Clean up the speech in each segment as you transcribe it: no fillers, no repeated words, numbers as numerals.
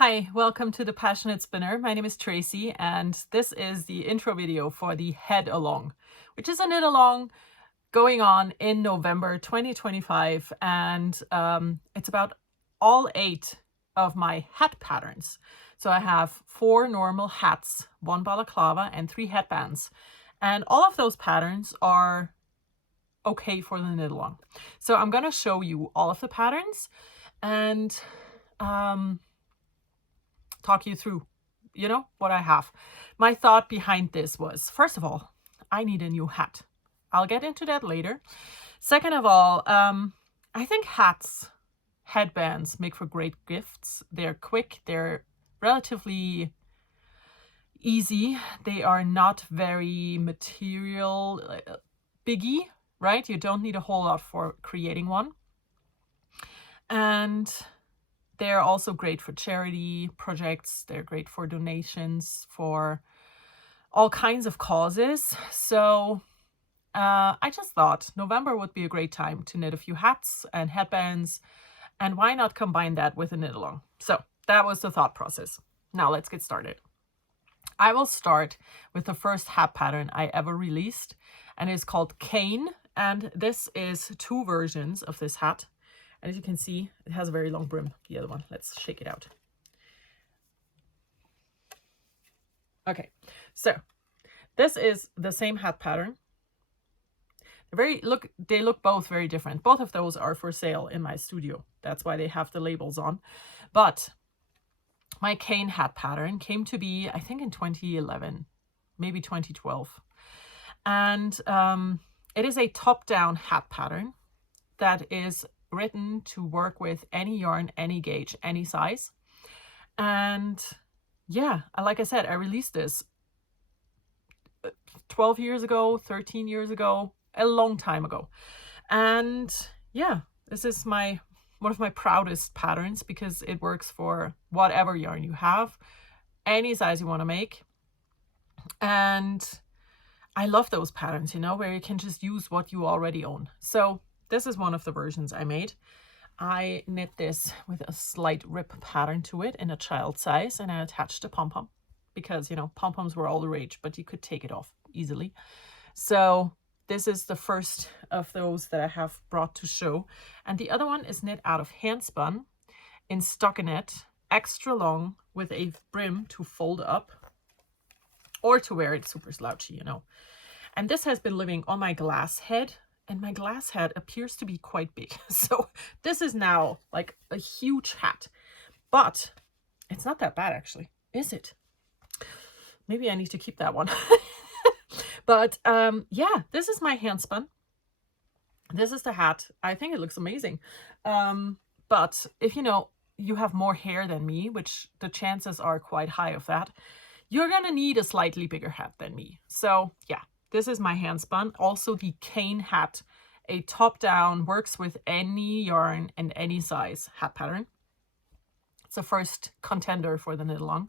Hi, welcome to the PassioKnit Spinner. My name is Tracy, and this is the intro video for the head along, which is a knit along going on in November 2025. And it's about all 8 of my hat patterns. So I have 4 normal hats, 1 balaclava, and 3 headbands. And all of those patterns are okay for the knit along. So I'm going to show you all of the patterns and talk you through, what I have. My thought behind this was, first of all, I need a new hat. I'll get into that later. Second of all, I think headbands make for great gifts. They're quick, they're relatively easy. They are not very material biggie, right? You don't need a whole lot for creating one. And they're also great for charity projects. They're great for donations, for all kinds of causes. So I just thought November would be a great time to knit a few hats and headbands. And why not combine that with a knit along? So that was the thought process. Now let's get started. I will start with the first hat pattern I ever released, and it's called Cane. And this is 2 versions of this hat. And as you can see, it has a very long brim, the other one. Let's shake it out. Okay, so this is the same hat pattern. They look both very different. Both of those are for sale in my studio. That's why they have the labels on. But my cane hat pattern came to be, I think, in 2011, maybe 2012. And it is a top-down hat pattern that is written to work with any yarn, any gauge, any size. And yeah, like I said, I released this 12 years ago, 13 years ago, a long time ago. And yeah, this is one of my proudest patterns because it works for whatever yarn you have, any size you want to make. And I love those patterns, where you can just use what you already own. So this is one of the versions I made. I knit this with a slight rip pattern to it in a child size, and I attached a pom-pom because, pom-poms were all the rage, but you could take it off easily. So this is the first of those that I have brought to show. And the other one is knit out of hand spun in stockinette, extra long with a brim to fold up or to wear it super slouchy, And this has been living on my glass head. And my glass head appears to be quite big. So this is now like a huge hat. But it's not that bad, actually. Is it? Maybe I need to keep that one. But yeah, this is my hand spun. This is the hat. I think it looks amazing. But if you have more hair than me, which the chances are quite high of that, you're going to need a slightly bigger hat than me. So yeah. This is my hand spun. Also the cane hat, a top down, works with any yarn and any size hat pattern. It's the first contender for the knit along.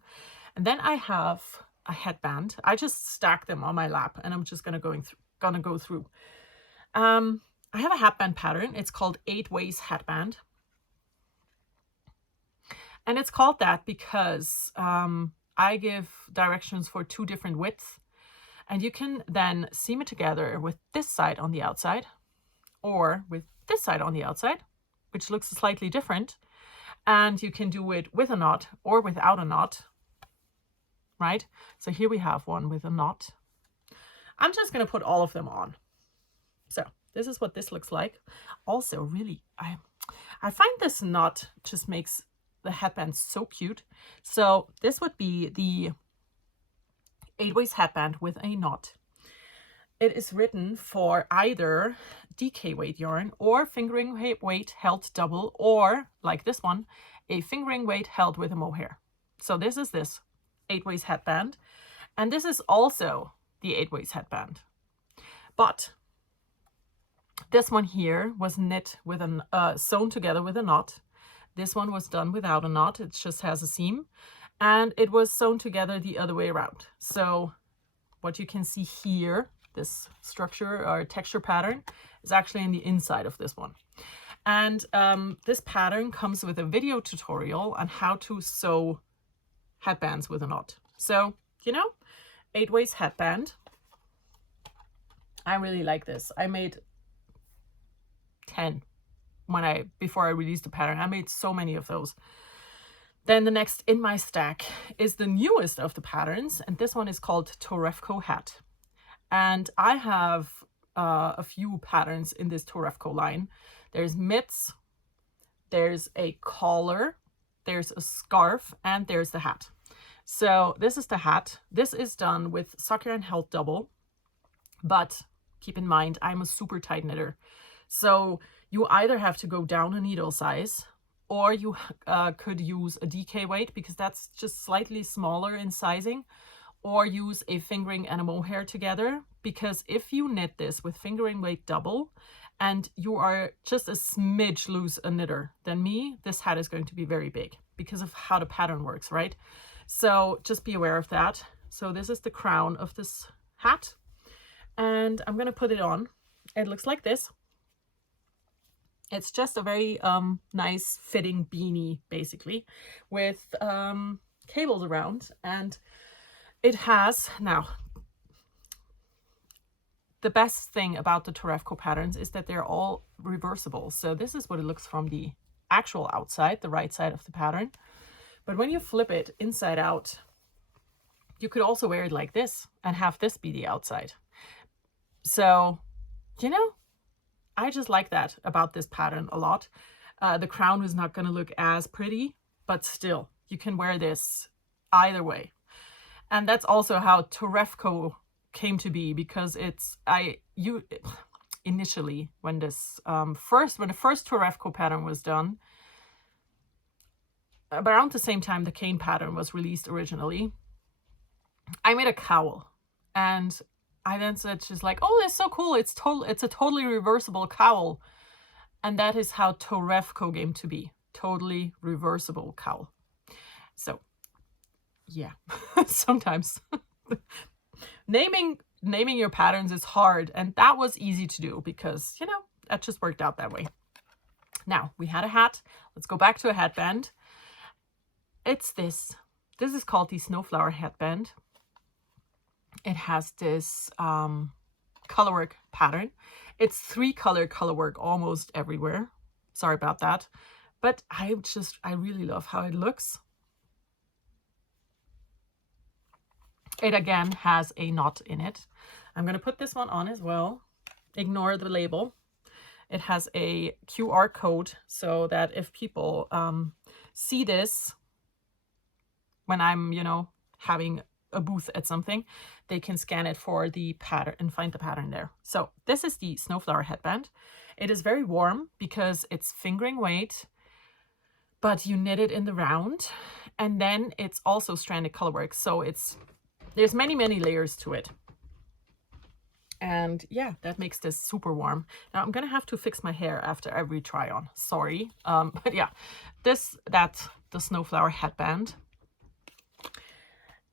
And then I have a headband. I just stacked them on my lap and I'm just gonna go through. I have a headband pattern. It's called 8 Ways Headband. And it's called that because I give directions for 2 different widths. And you can then seam it together with this side on the outside or with this side on the outside, which looks slightly different. And you can do it with a knot or without a knot, right? So here we have one with a knot. I'm just going to put all of them on. So this is what this looks like. Also, really, I find this knot just makes the headband so cute. So this would be the 8 Ways Headband with a knot. It is written for either DK weight yarn or fingering weight held double, or like this one, a fingering weight held with a mohair. So this is this 8 Ways Headband, and this is also the 8 Ways Headband. But this one here was knit with sewn together with a knot. This one was done without a knot. It just has a seam. And it was sewn together the other way around. So what you can see here, this structure or texture pattern, is actually in the inside of this one. And this pattern comes with a video tutorial on how to sew headbands with a knot. So, you know, 8 ways headband. I really like this. I made 10 before I released the pattern. I made so many of those. Then the next in my stack is the newest of the patterns, and this one is called Toefco hat. And I have a few patterns in this Toefco line. There's mitts, there's a collar, there's a scarf, and there's the hat. So this is the hat. This is done with sock yarn held double, but keep in mind, I'm a super tight knitter. So you either have to go down a needle size, or you could use a DK weight because that's just slightly smaller in sizing, or use a fingering and a mohair together, because if you knit this with fingering weight double and you are just a smidge loose a knitter than me, this hat is going to be very big because of how the pattern works, right? So just be aware of that. So this is the crown of this hat, and I'm going to put it on. It looks like this. It's just a very nice fitting beanie, basically, with cables around. And it has, now, the best thing about the Toefco patterns is that they're all reversible. So this is what it looks from the actual outside, the right side of the pattern. But when you flip it inside out, you could also wear it like this and have this be the outside. So, you know, I just like that about this pattern a lot. The crown is not going to look as pretty, but still, you can wear this either way. And that's also how Toefco came to be, because initially when this when the first Toefco pattern was done, around the same time the cane pattern was released originally, I made a cowl, and I then said, she's like, oh, that's so cool. It's a totally reversible cowl. And that is how Toefco came to be. Totally reversible cowl. So yeah, sometimes naming your patterns is hard. And that was easy to do because, you know, that just worked out that way. Now we had a hat. Let's go back to a headband. It's this. This is called the Snowflower headband. It has this colorwork pattern. It's 3-color colorwork almost everywhere. Sorry about that. But I really love how it looks. It again has a knot in it. I'm going to put this one on as well. Ignore the label. It has a QR code so that if people see this when I'm, you know, having a booth at something, they can scan it for the pattern and find the pattern there. So this is the Snowflower headband. It is very warm because it's fingering weight, but you knit it in the round, and then it's also stranded colorwork. So there's many layers to it. And yeah, that makes this super warm. Now I'm gonna have to fix my hair after every try on. Sorry. But yeah, that's the Snowflower headband.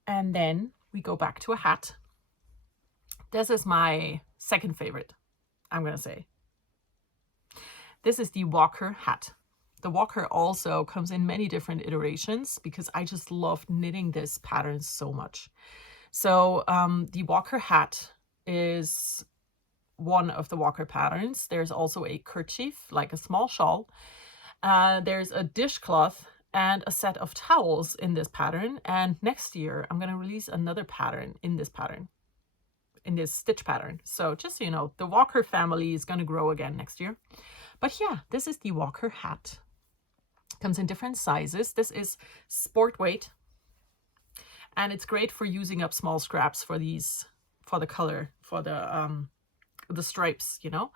And then we go back to a hat. This is my second favorite, I'm going to say. This is the Walker hat. The Walker also comes in many different iterations because I just love knitting this pattern so much. So the Walker hat is one of the Walker patterns. There's also a kerchief, like a small shawl. There's a dishcloth and a set of towels in this pattern. And next year, I'm going to release another pattern in this pattern, in this stitch pattern. So just so you know, the Walker family is going to grow again next year. But yeah, this is the Walker hat. Comes in different sizes. This is sport weight. And it's great for using up small scraps for the color, for the stripes, you know.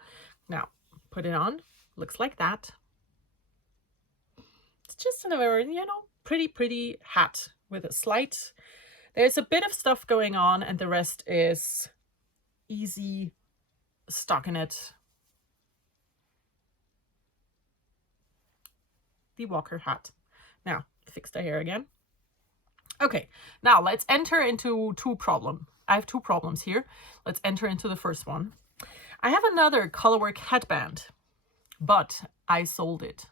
Now, put it on. Looks like that. It's just a very, you know, pretty hat with a slight, there's a bit of stuff going on and the rest is easy stockinette. The Walker hat. Now, fix the hair again. Okay, now let's enter into I have two problems here. Let's enter into the first one. I have another colorwork headband but I sold it.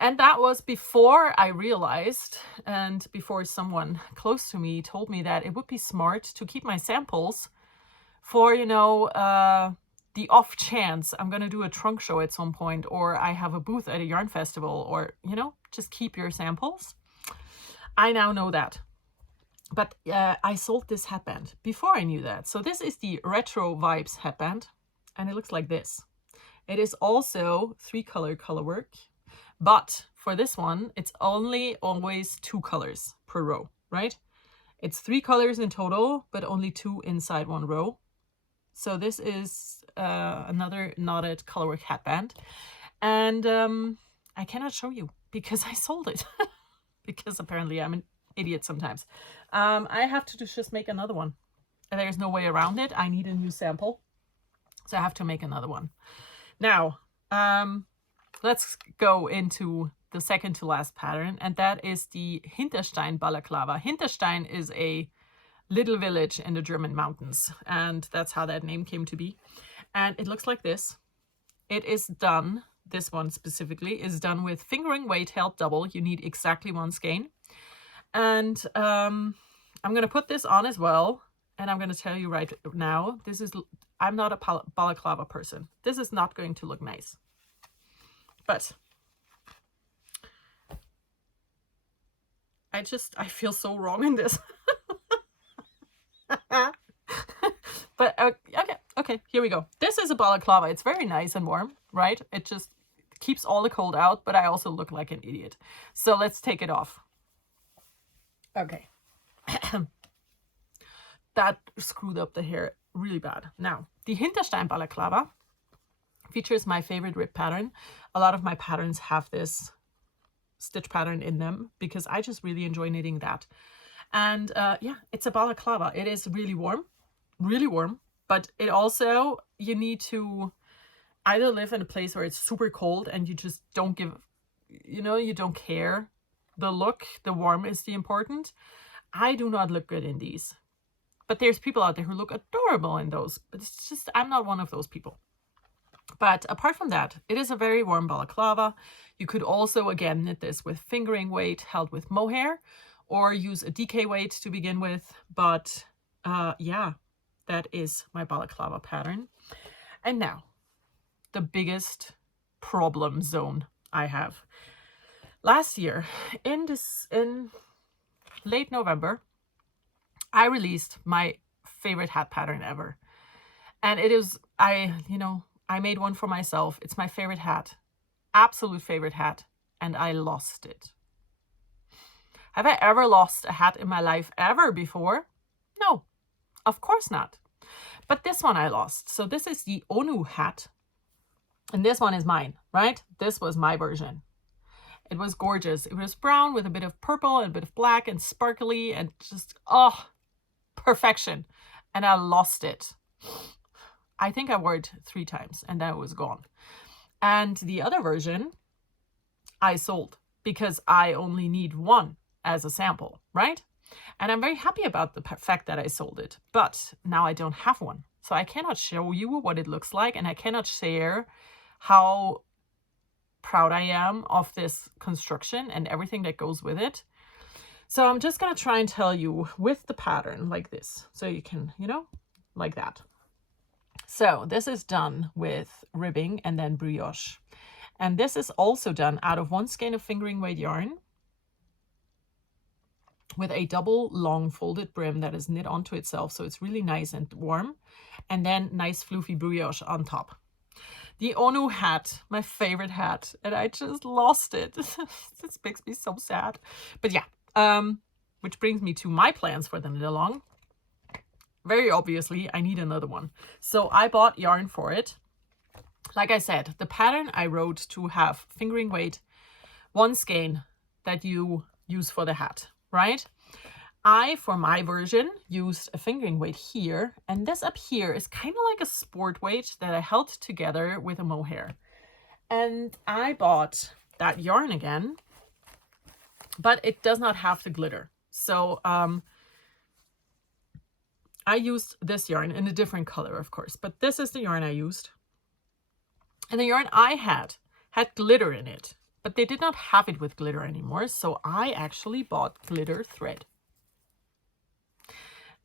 And that was before I realized, and before someone close to me told me that it would be smart to keep my samples for, you know, the off chance I'm going to do a trunk show at some point, or I have a booth at a yarn festival, or, you know, just keep your samples. I now know that. But I sold this headband before I knew that. So this is the Retro Vibes headband, and it looks like this. It is also 3-color color work, but for this one, it's only always 2 colors per row, right? It's 3 colors in total, but only 2 inside one row. So this is another knotted colorwork headband. And I cannot show you because I sold it. Because apparently I'm an idiot sometimes. I have to just make another one. There's no way around it. I need a new sample. So I have to make another one. Now, let's go into the second to last pattern. And that is the Hintterstein balaclava. Hintterstein is a little village in the German mountains. And that's how that name came to be. And it looks like this. It is done, this one specifically, is done with fingering weight held double. You need exactly 1 skein. And I'm going to put this on as well. And I'm going to tell you right now, I'm not a balaclava person. This is not going to look nice. But I feel so wrong in this. But okay, here we go. This is a balaclava. It's very nice and warm, right? It just keeps all the cold out, but I also look like an idiot. So let's take it off. Okay. That screwed up the hair really bad. Now, the Hintterstein balaclava features my favorite rib pattern. A lot of my patterns have this stitch pattern in them because I just really enjoy knitting that. And yeah, it's a balaclava. It is really warm, but it also, you need to either live in a place where it's super cold and you just don't give, you know, you don't care. The look, the warm is the important. I do not look good in these. But there's people out there who look adorable in those. But it's just, I'm not one of those people. But apart from that, it is a very warm balaclava. You could also, again, knit this with fingering weight held with mohair, or use a DK weight to begin with. But yeah, that is my balaclava pattern. And now, the biggest problem zone I have. Last year, in late November, I released my favorite hat pattern ever. And it is, I made one for myself. It's my favorite hat, absolute favorite hat, and I lost it. Have I ever lost a hat in my life ever before? No, of course not. But this one I lost. So this is the Onu hat. And this one is mine, right? This was my version. It was gorgeous. It was brown with a bit of purple and a bit of black and sparkly and just, oh, perfection. And I lost it. I think I wore it 3 times and then it was gone. And the other version I sold because I only need one as a sample, right? And I'm very happy about the fact that I sold it, but now I don't have one. So I cannot show you what it looks like, and I cannot share how proud I am of this construction and everything that goes with it. So I'm just going to try and tell you with the pattern like this. So you can, like that. So this is done with ribbing and then brioche. And this is also done out of 1 skein of fingering weight yarn with a double long folded brim that is knit onto itself. So it's really nice and warm. And then nice floofy brioche on top. The Onu hat, my favorite hat, and I just lost it. This makes me so sad. But yeah, which brings me to my plans for the knit along. Very obviously, I need another one. So I bought yarn for it. Like I said, the pattern I wrote to have fingering weight 1 skein that you use for the hat, right? I, for my version, used a fingering weight here, and this up here is kind of like a sport weight that I held together with a mohair. And I bought that yarn again, but it does not have the glitter. So I used this yarn in a different color, of course, but this is the yarn I used. And the yarn I had glitter in it, but they did not have it with glitter anymore. So I actually bought glitter thread.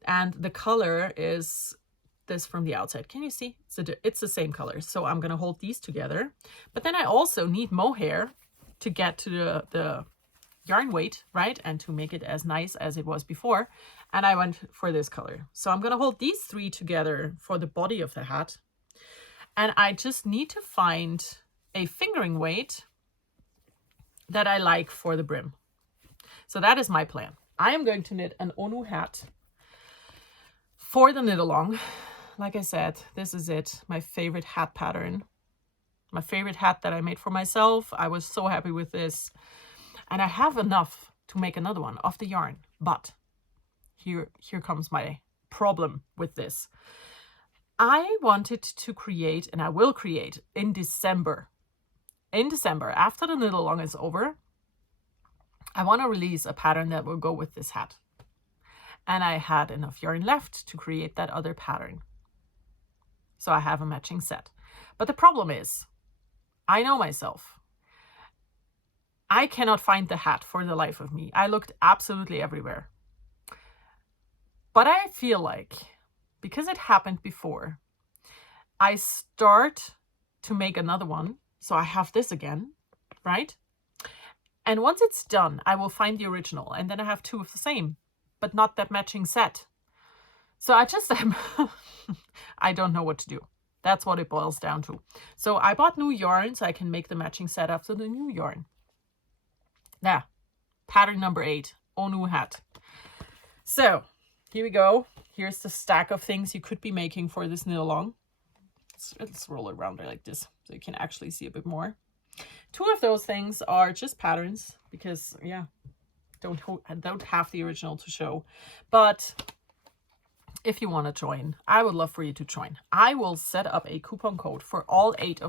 And the color is this from the outside. Can you see? It's the same color. So I'm going to hold these together. But then I also need mohair to get to the yarn weight, right? And to make it as nice as it was before. And I went for this color. So I'm going to hold these three together for the body of the hat. And I just need to find a fingering weight that I like for the brim. So that is my plan. I am going to knit an Onu hat for the knit along. Like I said, this is it, my favorite hat pattern. My favorite hat that I made for myself. I was so happy with this. And I have enough to make another one of the yarn. But here comes my problem with this. I wanted to create, and I will create in December. In December, after the knit along is over, I want to release a pattern that will go with this hat. And I had enough yarn left to create that other pattern. So I have a matching set. But the problem is, I know myself. I cannot find the hat for the life of me. I looked absolutely everywhere. But I feel like, because it happened before, I start to make another one. So I have this again, right? And once it's done, I will find the original. And then I have two of the same, but not that matching set. So I just am, I don't know what to do. That's what it boils down to. So I bought new yarn so I can make the matching set after the new yarn. Now, pattern number 8, Onu hat. So here we go. Here's the stack of things you could be making for this knit along. Let's roll it around like this so you can actually see a bit more. 2 of those things are just patterns because, yeah, I don't have the original to show. But if you want to join, I would love for you to join. I will set up a coupon code for all 8 of